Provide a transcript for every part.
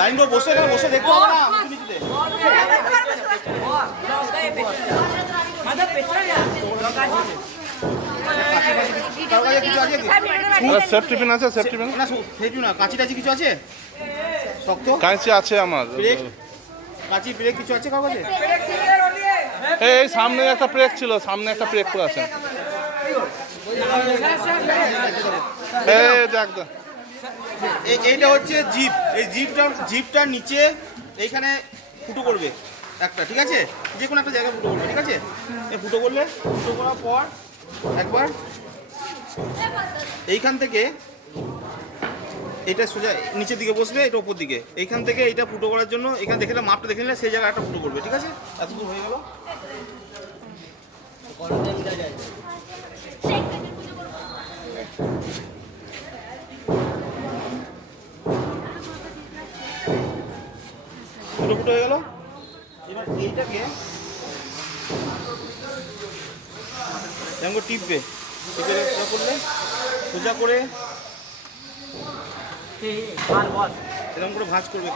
Line করে বসে এখানে বসে দেখতে হবে না নিচুতে। সেফটি পিন আছে? সেফটি পিন না সেফটি না, কাঁচি টাচি কিছু আছে? শক্ত কাঁচি আছে আমার। ব্রেক কাঁচি ব্রেক কিছু আছে কার কাছে? এই সামনে একটা ব্রেক ছিল, সামনে একটা ব্রেক করে আছে। এই দেখ দেখ, এইটা হচ্ছে জিপ। এই জিপটার নিচে এইখানে ফুটো করবে একটা, ঠিক আছে? যে কোনো একটা জায়গায় ফুটো করবে, ঠিক আছে? এই ফুটো করলে, ফুটো করার পর একবার এইখান থেকে এটা সোজা নিচের দিকে বসবে, এটা উপর দিকে। এইখান থেকে এইটা ফুটো করার জন্য এখানে দেখে মাপটা দেখে নিলে সেই জায়গায় একটা ফুটো করবে, ঠিক আছে? এতদূর হয়ে গেল। ফুটো ফুটো হয়ে গেল। এবার এইটাকে যেমন টিপবে, টিপে করলে সোজা করে এরকম করে ভাঁজ করবে,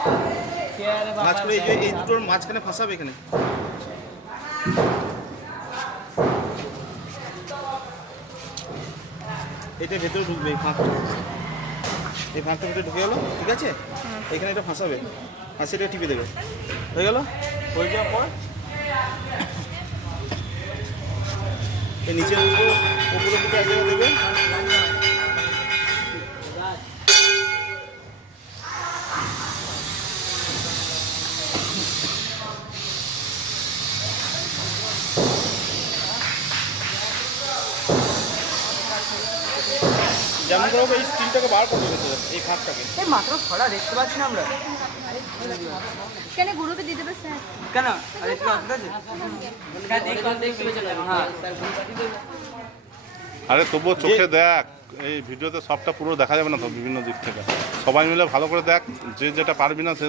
ভাঁজ করে এই যে এই দুটোর মাঝখানে ফাঁসাবে এখানে। এটা ভেতরে ঢুকবে, এই ফাঁকটা ভেতরে ঢুকে গেলো, ঠিক আছে? এখানে এটা ফাঁসাবে, ফাঁসে এটা টিপে দেবে, হয়ে গেল। হয়ে যাওয়ার পর এই নিচের উপরে দিকে এক জায়গায় দেবে, যেমন করে এই স্টিলটাকে বার করবে ভেতরে, এই ফাঁকটাকে। মাত্র ছড়া দেখতে পাচ্ছি না আমরা। কেন গ্রুপে দিয়ে দেবে স্যার? কেন আরে কি অসুবিধা আছে? হ্যাঁ আরে তবুও চোখে দেখ, এই ভিডিওতে সবটা পুরো দেখা যাবে না তো, বিভিন্ন দিক থেকে সবাই মিলে ভালো করে দেখ। যে যেটা পারবি না সে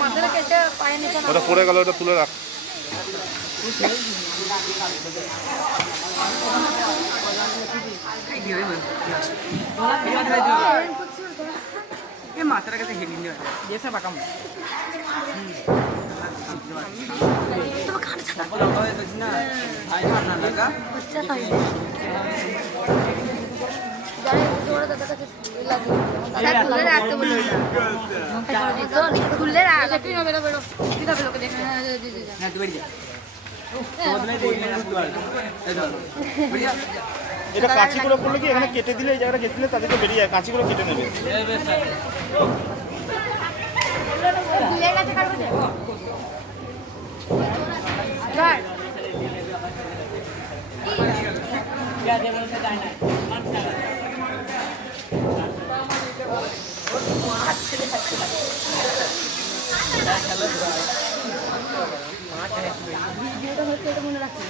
মাথাটা কেটে পায়ে নিতে না। ওটা পড়ে গেল, ওটা তুলে রাখ। মাথাটা কাছে হেলিয়ে নিয়ে এসে বাকাম বাচ্চা খাই জানি তোরা দাদা কাছে লাগে স্যার খুলে রাখতে বলি তো খুলে রাখ তুই না বেরো বেরো তুই না বেরো দেখ হ্যাঁ জি জি হ্যাঁ তুই বেরিয়ে যা এটা কাঁচি করে করলে কি এখানে কেটে দিলে, এই জায়গাটা কেটে দিলে তাদেরকে বেরিয়ে যায়, কাঁচি করে কেটে নেবে। খুলে গেছে কার কাছে স্যার ভিডিওটা হচ্ছে এটা মনে রাখছি,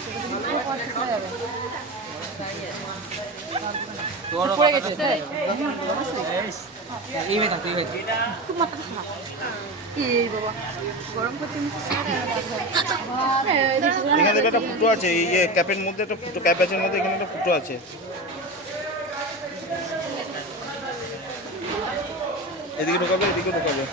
পড়ে গেছে স্যার। এই মেয়ে তুই ভাই খুব মাথা খারাপ। এই বাবা গরম করতে এখানে দেখবে একটা ফুটো আছে, এই যে ক্যাপের মধ্যে একটা ফুটো, ক্যাপ ব্যাচের মধ্যে এখানে একটা ফুটো আছে। এদিকে ঢোকাবে, এদিকে ঢোকাবে।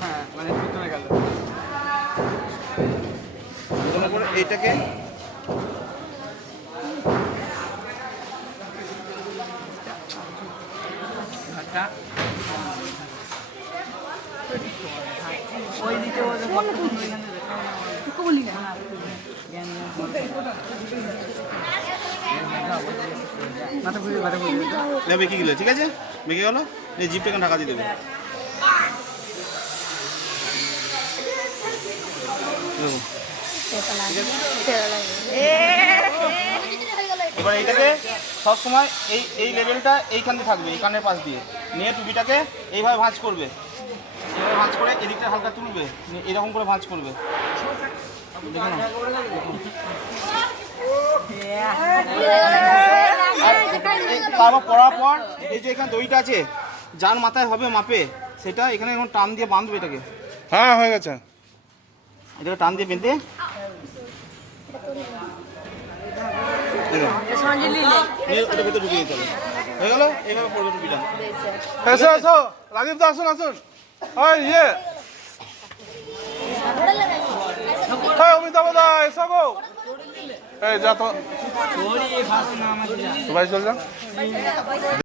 হ্যাঁ মানে প্রথমে গেল এইটাকে আচ্ছা ওই দিকে বলি না মাথা ঘুরে মাথা ঘুরে বেঁকে গেলো, ঠিক আছে? বেঁকে গেলো, এই জিপটাকে ঢাকা দিয়ে দেবে। এবার এইটাকে সবসময় এই লেভেলটা এইখান দিয়ে থাকবে, এই কানের পাশ দিয়ে নিয়ে টুপিটাকে এইভাবে ভাঁজ করবে, এইভাবে ভাঁজ করে এদিকটা হালকা তুলবে, নিয়ে এরকম করে ভাঁজ করবে। দেখে নাও। তারপর পরার পর এই যে এখানে দড়িটা আছে যার মাথায় হবে মাপে, সেটা এখানে এখন টান দিয়ে বাঁধবে এটাকে, হ্যাঁ হয়ে গেছে। এটাকে টান দিয়ে বেঁধে এটা ভেতরে ঢুকিয়ে দিতে হবে। হয়ে গেল, এইভাবে পড়বে টুপিটা। এসো এসো রাজীব দা, আসুন আসুন। ওই ইয়ে হ্যাঁ অমিতাভ দা এসো গো। এই যা তো ভাই চল যা।